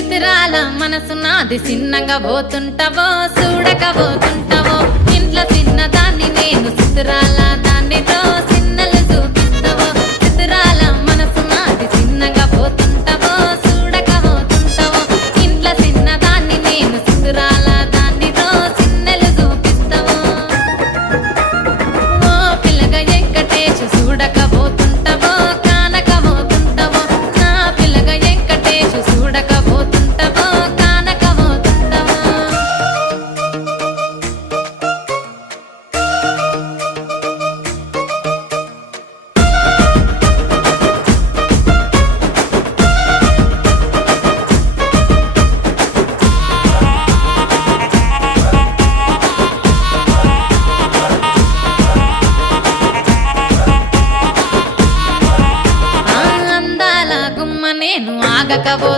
చిత్రాల మనసు నాది చిన్నగా పోతుంటావో చూడకపోతుంటావో ఇంట్లో చిన్న దాన్ని నేను చిత్రాల దాన్నితో చిన్నలు చూపిస్తావో చిత్రాల మనసు నాది చిన్నగా పోతుంటావో చూడకపోతుంటావో ఇంట్లో చిన్న దాన్ని నేను చిత్రాల దాన్నితో చిన్నలు చూపిస్తావో ఓ పిల్లగా వెంకటేష్ చూడకపోతుంటావో కానకపోతుంటావో నా పిల్లగా వెంకటేష్ చూడకపోతుంటావో కానకపోతుంటావో అందాల గుమ్మ నేను ఆగకపోతుంటావో